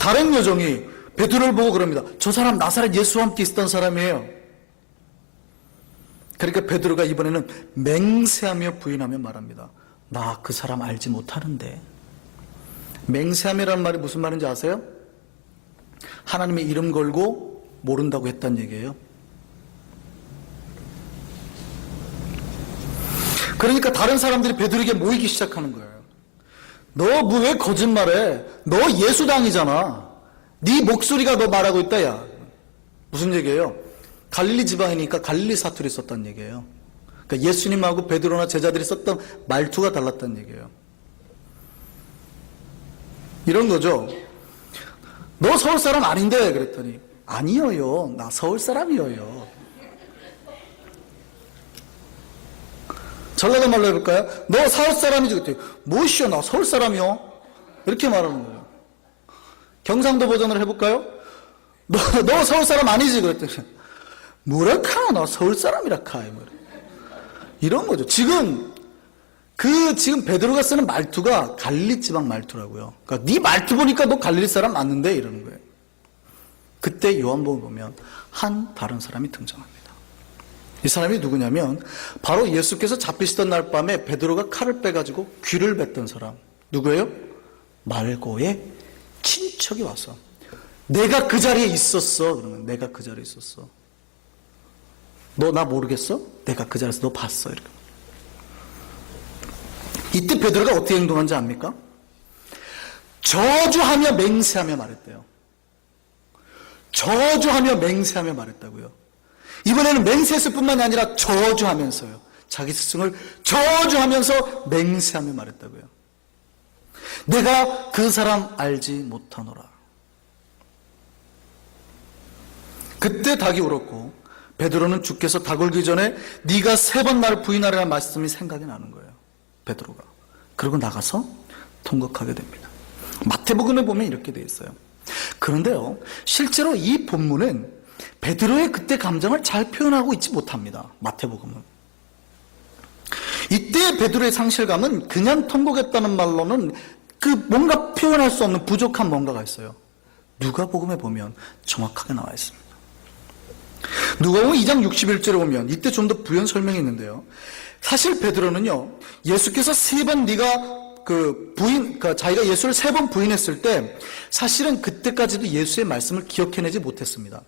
다른 여종이 베드로를 보고 그럽니다. 저 사람 나사렛 예수와 함께 있었던 사람이에요. 그러니까 베드로가 이번에는 맹세하며 부인하며 말합니다. 나 그 사람 알지 못하는데. 맹세함이라는 말이 무슨 말인지 아세요? 하나님의 이름 걸고 모른다고 했다는 얘기예요. 그러니까 다른 사람들이 베드로에게 모이기 시작하는 거예요. 너 왜 거짓말해? 너 예수당이잖아. 네 목소리가 너 말하고 있다. 야, 무슨 얘기예요? 갈릴리 지방이니까 갈릴리 사투리 썼다는 얘기예요. 그러니까 예수님하고 베드로나 제자들이 썼던 말투가 달랐다는 얘기예요. 이런 거죠. 너 서울 사람 아닌데? 그랬더니 아니요요. 나 서울 사람이요요. 전라도 말로 해볼까요? 너 서울 사람이지? 그랬더니 뭐시여? 나 서울 사람이요. 이렇게 말하는 거예요. 경상도 버전으로 해볼까요? 너 서울 사람 아니지? 그랬더니 뭐라카? 나 서울 사람이라카. 이런 거죠. 지금 베드로가 쓰는 말투가 갈릴리 지방 말투라고요. 그러니까 네 말투 보니까 너 갈릴리 사람 맞는데? 이러는 거예요. 그때 요한복음 보면 한 다른 사람이 등장합니다. 이 사람이 누구냐면 바로 예수께서 잡히시던 날 밤에 베드로가 칼을 빼가지고 귀를 뱉던 사람. 누구예요? 말고의 친척이 와서 내가 그 자리에 있었어. 그러면 내가 그 자리에 있었어. 너 나 모르겠어? 내가 그 자리에서 너 봤어. 이렇게. 이때 베드로가 어떻게 행동한지 압니까? 저주하며 맹세하며 말했대요. 저주하며 맹세하며 말했다고요. 이번에는 맹세했을 뿐만이 아니라 저주하면서요. 자기 스승을 저주하면서 맹세하며 말했다고요. 내가 그 사람 알지 못하노라. 그때 닭이 울었고 베드로는 주께서 닭 울기 전에 네가 3번 나를 부인하리라는 말씀이 생각이 나는 거예요. 베드로가. 그리고 나가서 통곡하게 됩니다. 마태복음에 보면 이렇게 되어 있어요. 그런데요, 실제로 이 본문은 베드로의 그때 감정을 잘 표현하고 있지 못합니다. 마태복음은. 이때 베드로의 상실감은 그냥 통곡했다는 말로는 그 뭔가 표현할 수 없는 부족한 뭔가가 있어요. 누가복음에 보면 정확하게 나와 있습니다. 누가복음 2장 61절에 보면 이때 좀 더 부연 설명이 있는데요. 사실 베드로는요, 예수께서 3번 그러니까 자기가 예수를 3번 부인했을 때 사실은 그때까지도 예수의 말씀을 기억해내지 못했습니다.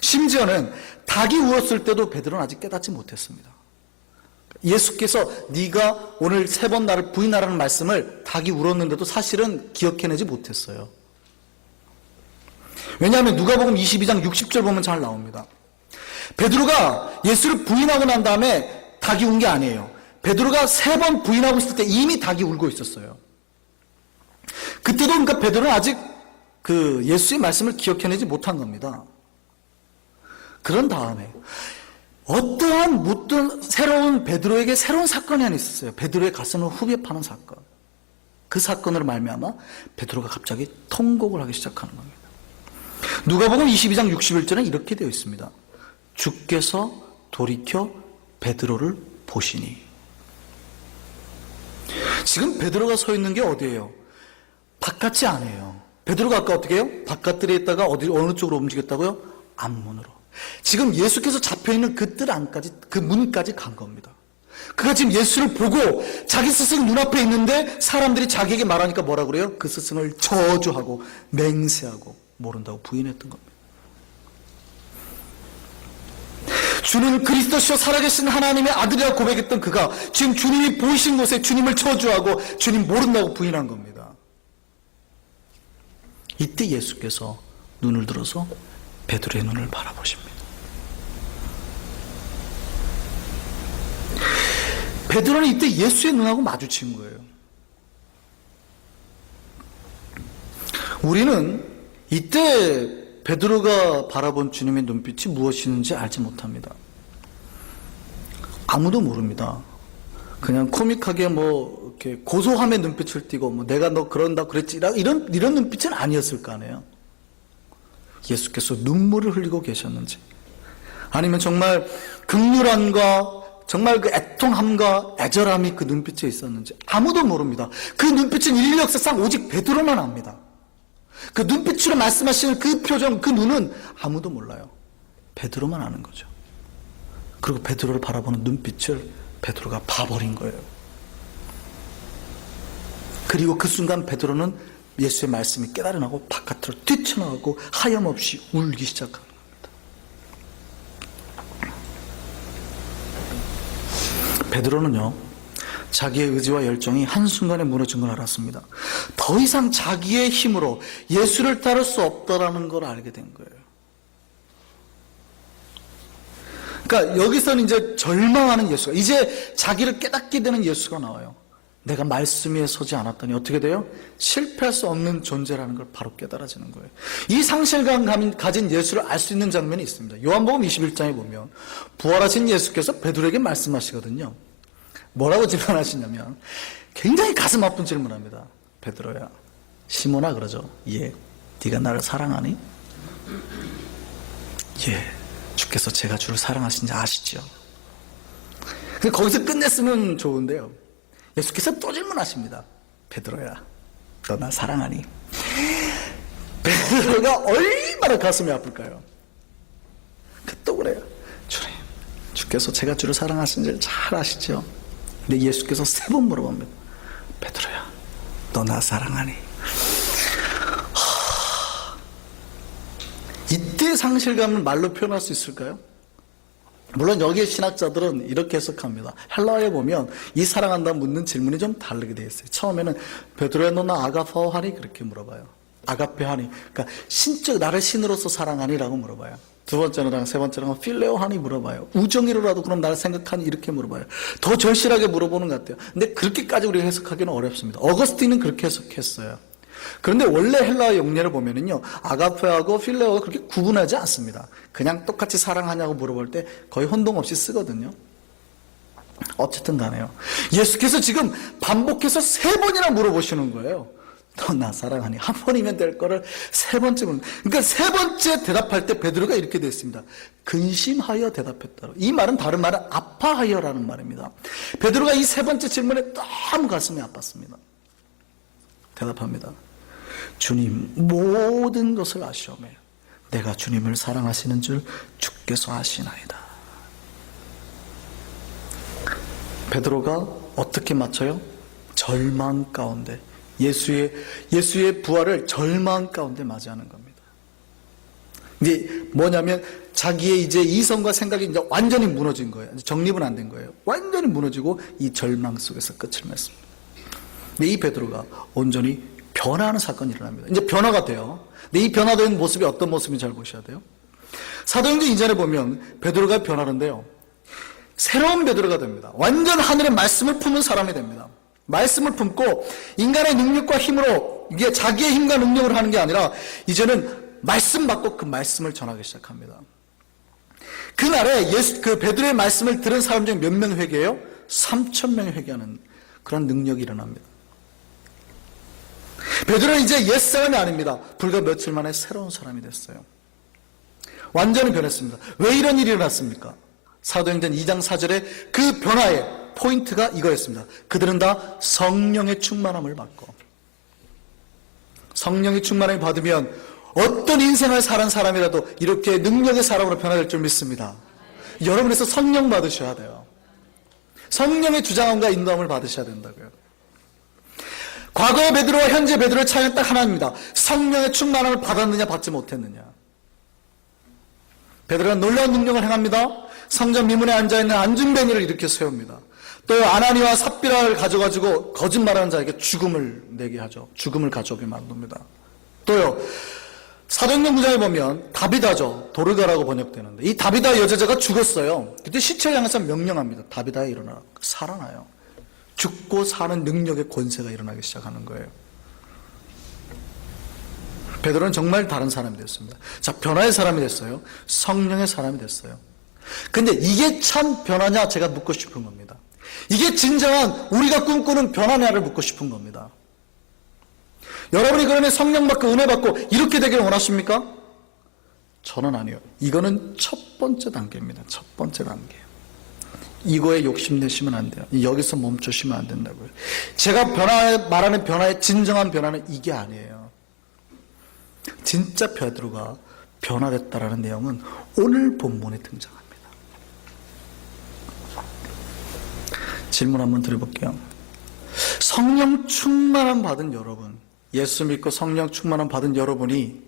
심지어는 닭이 울었을 때도 베드로는 아직 깨닫지 못했습니다. 예수께서 네가 오늘 3번 나를 부인하라는 말씀을 닭이 울었는데도 사실은 기억해내지 못했어요. 왜냐하면 누가복음 22장 60절 보면 잘 나옵니다. 베드로가 예수를 부인하고 난 다음에 닭이 운 게 아니에요. 베드로가 3번 부인하고 있을 때 이미 닭이 울고 있었어요. 그때도 그러니까 베드로는 아직 그 예수의 말씀을 기억해내지 못한 겁니다. 그런 다음에 어떠한 새로운 베드로에게 새로운 사건이 하나 있었어요. 베드로의 가슴을 후벼 파는 사건. 그 사건으로 말미암아 베드로가 갑자기 통곡을 하기 시작하는 겁니다. 누가복음 22장 61절에 이렇게 되어 있습니다. 주께서 돌이켜 베드로를 보시니. 지금 베드로가 서 있는 게 어디예요? 바깥이 아니에요. 베드로가 아까 어떻게 해요? 바깥들에 있다가 어느 쪽으로 움직였다고요? 앞문으로. 지금 예수께서 잡혀있는 그 뜰 안까지, 그 문까지 간 겁니다. 그가 지금 예수를 보고 자기 스승 눈앞에 있는데 사람들이 자기에게 말하니까 뭐라 그래요? 그 스승을 저주하고 맹세하고 모른다고 부인했던 겁니다. 주는 그리스도시요 살아계신 하나님의 아들이라고 고백했던 그가 지금 주님이 보이신 곳에 주님을 저주하고 주님 모른다고 부인한 겁니다. 이때 예수께서 눈을 들어서 베드로의 눈을 바라보십니다. 베드로는 이때 예수의 눈하고 마주친 거예요. 우리는 이때 베드로가 바라본 주님의 눈빛이 무엇이는지 알지 못합니다. 아무도 모릅니다. 그냥 코믹하게 이렇게 고소함의 눈빛을 띠고 내가 너 그런다 그랬지 이런 눈빛은 아니었을 거 아니에요. 예수께서 눈물을 흘리고 계셨는지 아니면 정말 극률함과 정말 그 애통함과 애절함이 그 눈빛에 있었는지 아무도 모릅니다. 그 눈빛은 인류 역사상 오직 베드로만 압니다. 그 눈빛으로 말씀하시는 그 표정, 그 눈은 아무도 몰라요. 베드로만 아는 거죠. 그리고 베드로를 바라보는 눈빛을 베드로가 봐버린 거예요. 그리고 그 순간 베드로는 예수의 말씀이 깨달아나고 바깥으로 뛰쳐나가고 하염없이 울기 시작하는 겁니다. 베드로는요, 자기의 의지와 열정이 한순간에 무너진 걸 알았습니다. 더 이상 자기의 힘으로 예수를 따를 수 없다라는 걸 알게 된 거예요. 그러니까 여기서는 이제 절망하는 예수가, 이제 자기를 깨닫게 되는 예수가 나와요. 내가 말씀 위에 서지 않았더니 어떻게 돼요? 실패할 수 없는 존재라는 걸 바로 깨달아지는 거예요. 이 상실감 가진 예수를 알 수 있는 장면이 있습니다. 요한복음 21장에 보면 부활하신 예수께서 베드로에게 말씀하시거든요. 뭐라고 질문하시냐면 굉장히 가슴 아픈 질문합니다. 베드로야, 시몬아, 그러죠. 예, 네가 나를 사랑하니? 예, 주께서 제가 주를 사랑하신지 아시죠? 거기서 끝냈으면 좋은데요, 예수께서 또 질문하십니다. 베드로야, 너 나 사랑하니? 베드로가 얼마나 가슴이 아플까요? 또 그래요. 주님, 주께서 제가 주를 사랑하신지 잘 아시죠? 근데 예수께서 3번 물어봅니다. 베드로야, 너 나 사랑하니? 이때 상실감을 말로 표현할 수 있을까요? 물론 여기에 신학자들은 이렇게 해석합니다. 헬라어에 보면 이 사랑한다 묻는 질문이 좀 다르게 되어 있어요. 처음에는 베드로야, 너 나 아가파오 하니? 그렇게 물어봐요. 아가페 하니? 그러니까 신적 나를 신으로서 사랑하니? 라고 물어봐요. 두 번째랑 세 번째랑 필레오 하니? 물어봐요. 우정이로라도 그럼 나를 생각하니? 이렇게 물어봐요. 더 절실하게 물어보는 것 같아요. 근데 그렇게까지 우리가 해석하기는 어렵습니다. 어거스틴은 그렇게 해석했어요. 그런데 원래 헬라어 용례를 보면은요, 아가페하고 필레오가 그렇게 구분하지 않습니다. 그냥 똑같이 사랑하냐고 물어볼 때 거의 혼동 없이 쓰거든요. 어쨌든 간에요, 예수께서 지금 반복해서 3번이나 물어보시는 거예요. 너 나 사랑하니? 한 번이면 될 거를 3번째 물는. 그러니까 3번째 대답할 때 베드로가 이렇게 됐습니다. 근심하여 대답했다. 이 말은 다른 말은 아파하여라는 말입니다. 베드로가 이 3번째 질문에 너무 가슴이 아팠습니다. 대답합니다. 주님, 모든 것을 아시오매 내가 주님을 사랑하시는 줄 주께서 아시나이다. 베드로가 어떻게 맞춰요? 절망 가운데, 예수의 부활을 절망 가운데 맞이하는 겁니다. 이게 뭐냐면 자기의 이제 이성과 생각이 이제 완전히 무너진 거예요. 정립은 안 된 거예요. 완전히 무너지고 이 절망 속에서 끝을 맺습니다. 근데 이 베드로가 온전히 변화하는 사건이 일어납니다. 이제 변화가 돼요. 근데 이 변화된 모습이 어떤 모습인지 잘 보셔야 돼요. 사도행전 2장에 보면 베드로가 변하는데요, 새로운 베드로가 됩니다. 완전 하늘의 말씀을 품은 사람이 됩니다. 말씀을 품고 인간의 능력과 힘으로, 이게 자기의 힘과 능력을 하는 게 아니라 이제는 말씀 받고 그 말씀을 전하기 시작합니다. 그날에 그 베드로의 말씀을 들은 사람 중에 몇 명 회개해요? 3,000명이 회개하는 그런 능력이 일어납니다. 베드로는 이제 옛사람이 아닙니다. 불과 며칠 만에 새로운 사람이 됐어요. 완전히 변했습니다. 왜 이런 일이 일어났습니까? 사도행전 2장 4절에 그 변화의 포인트가 이거였습니다. 그들은 다 성령의 충만함을 받고, 성령의 충만함을 받으면 어떤 인생을 사는 사람이라도 이렇게 능력의 사람으로 변화될 줄 믿습니다. 여러분에서 성령 받으셔야 돼요. 성령의 주장함과 인도함을 받으셔야 된다고요. 과거의 베드로와 현재 베드로의 차이는 딱 하나입니다. 성령의 충만함을 받았느냐 받지 못했느냐. 베드로가 놀라운 능력을 행합니다. 성전 미문에 앉아있는 안중뱅이를 일으켜 세웁니다. 또 아나니와 삽비라를 가져가지고 거짓말하는 자에게 죽음을 내게 하죠. 죽음을 가져오게 만듭니다. 또요, 사도행전 9장에 보면 다비다죠. 도르가라고 번역되는데 이 다비다 여자가 죽었어요. 그때 시체를 향해서 명령합니다. 다비다야 일어나라. 살아나요. 죽고 사는 능력의 권세가 일어나기 시작하는 거예요. 베드로는 정말 다른 사람이 됐습니다. 자, 변화의 사람이 됐어요. 성령의 사람이 됐어요. 근데 이게 참 변화냐, 제가 묻고 싶은 겁니다. 이게 진정한 우리가 꿈꾸는 변화냐를 묻고 싶은 겁니다. 여러분이 그러면 성령 받고 은혜 받고 이렇게 되기를 원하십니까? 저는 아니요. 이거는 첫 번째 단계입니다. 첫 번째 단계. 이거에 욕심내시면 안 돼요. 여기서 멈추시면 안 된다고요. 제가 말하는 변화의 진정한 변화는 이게 아니에요. 진짜 베드로가 변화됐다라는 내용은 오늘 본문에 등장합니다. 질문 한번 드려볼게요. 성령 충만함 받은 여러분, 예수 믿고 성령 충만함 받은 여러분이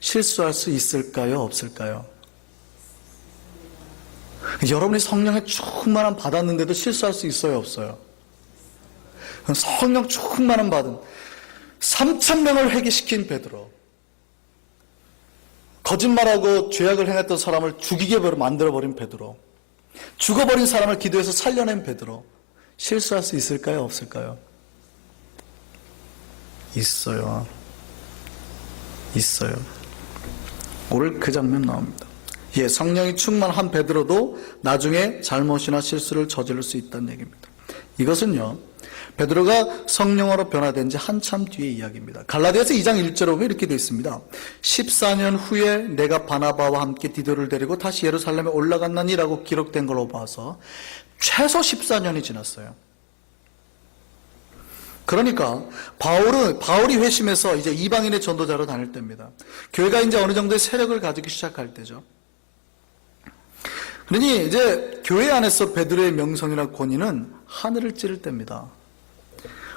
실수할 수 있을까요? 없을까요? 여러분이 성령의 충만함 받았는데도 실수할 수 있어요? 없어요? 성령 충만함 받은 3,000명을 회개시킨 베드로, 거짓말하고 죄악을 행했던 사람을 죽이게 만들어버린 베드로, 죽어버린 사람을 기도해서 살려낸 베드로, 실수할 수 있을까요? 없을까요? 있어요. 있어요. 오늘 그 장면 나옵니다. 예, 성령이 충만한 베드로도 나중에 잘못이나 실수를 저지를 수 있다는 얘기입니다. 이것은요, 베드로가 성령으로 변화된 지 한참 뒤의 이야기입니다. 갈라디아서 2장 1절에 보면 이렇게 되어 있습니다. 14년 후에 내가 바나바와 함께 디도를 데리고 다시 예루살렘에 올라갔나니라고 기록된 걸로 봐서 최소 14년이 지났어요. 그러니까 바울이 회심해서 이제 이방인의 전도자로 다닐 때입니다. 교회가 이제 어느 정도의 세력을 가지기 시작할 때죠. 그러니 이제 교회 안에서 베드로의 명성이나 권위는 하늘을 찌를 때입니다.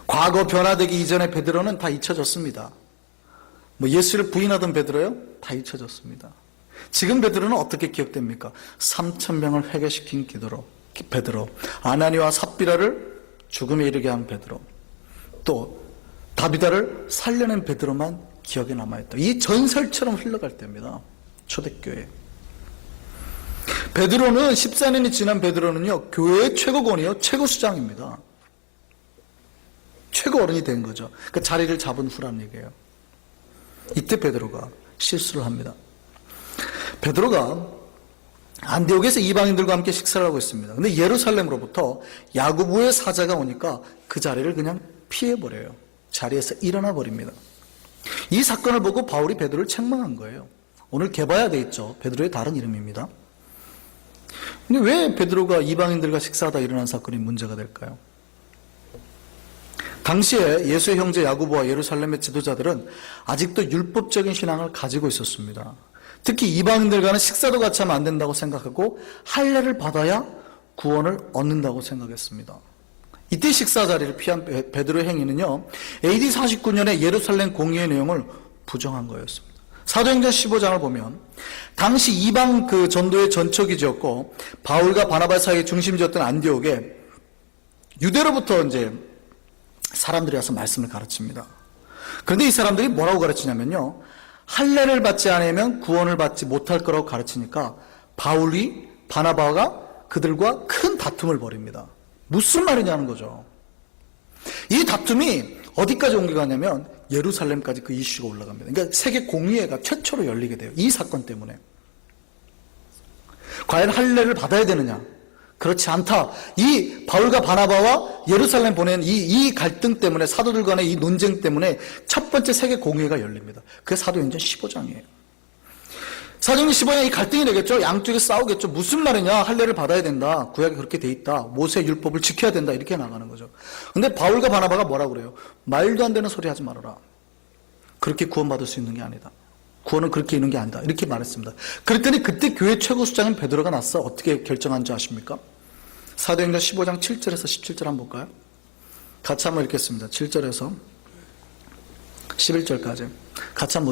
과거 변화되기 이전의 베드로는 다 잊혀졌습니다. 예수를 부인하던 베드로요? 다 잊혀졌습니다. 지금 베드로는 어떻게 기억됩니까? 3,000명을 회개시킨 베드로, 아나니와 삽비라를 죽음에 이르게 한 베드로, 또 다비다를 살려낸 베드로만 기억에 남아있다. 이 전설처럼 흘러갈 때입니다. 초대교회. 베드로는 14년이 지난 베드로는요, 교회의 최고권이요, 최고수장입니다. 최고 어른이 된 거죠. 그 자리를 잡은 후란 얘기예요. 이때 베드로가 실수를 합니다. 베드로가 안디옥에서 이방인들과 함께 식사를 하고 있습니다. 근데 예루살렘으로부터 야고보의 사자가 오니까 그 자리를 그냥 피해버려요. 자리에서 일어나 버립니다. 이 사건을 보고 바울이 베드로를 책망한 거예요. 오늘 개봐야 돼 있죠. 베드로의 다른 이름입니다. 근데 왜 베드로가 이방인들과 식사하다 일어난 사건이 문제가 될까요? 당시에 예수의 형제 야고보와 예루살렘의 지도자들은 아직도 율법적인 신앙을 가지고 있었습니다. 특히 이방인들과는 식사도 같이 하면 안 된다고 생각하고 할례를 받아야 구원을 얻는다고 생각했습니다. 이때 식사 자리를 피한 베드로의 행위는요, AD 49년에 예루살렘 공의의 내용을 부정한 거였습니다. 사도행전 15장을 보면 당시 이방 그 전도의 전초기지였고 바울과 바나바 사이의 중심지였던 안디옥에 유대로부터 이제 사람들이 와서 말씀을 가르칩니다. 그런데 이 사람들이 뭐라고 가르치냐면요, 할례를 받지 않으면 구원을 받지 못할 거라고 가르치니까 바울이 바나바가 그들과 큰 다툼을 벌입니다. 무슨 말이냐는 거죠. 이 다툼이 어디까지 옮겨가냐면 예루살렘까지 그 이슈가 올라갑니다. 그러니까 세계 공의회가 최초로 열리게 돼요. 이 사건 때문에. 과연 할례를 받아야 되느냐? 그렇지 않다. 이 바울과 바나바와 예루살렘 보낸 이 갈등 때문에, 사도들 간의 이 논쟁 때문에 첫 번째 세계 공의회가 열립니다. 그게 사도행전 15장이에요. 사도행전 15장에 이 갈등이 되겠죠. 양쪽이 싸우겠죠. 무슨 말이냐? 할례를 받아야 된다. 구약에 그렇게 돼 있다. 모세 율법을 지켜야 된다. 이렇게 나가는 거죠. 근데 바울과 바나바가 뭐라고 그래요? 말도 안 되는 소리 하지 말아라. 그렇게 구원받을 수 있는 게 아니다. 구원은 그렇게 있는 게 아니다. 이렇게 말했습니다. 그랬더니 그때 교회 최고 수장인 베드로가 나서 어떻게 결정한 줄 아십니까? 사도행전 15장 7절에서 17절 한번 볼까요? 같이 한번 읽겠습니다. 7절에서 11절까지 같이 한번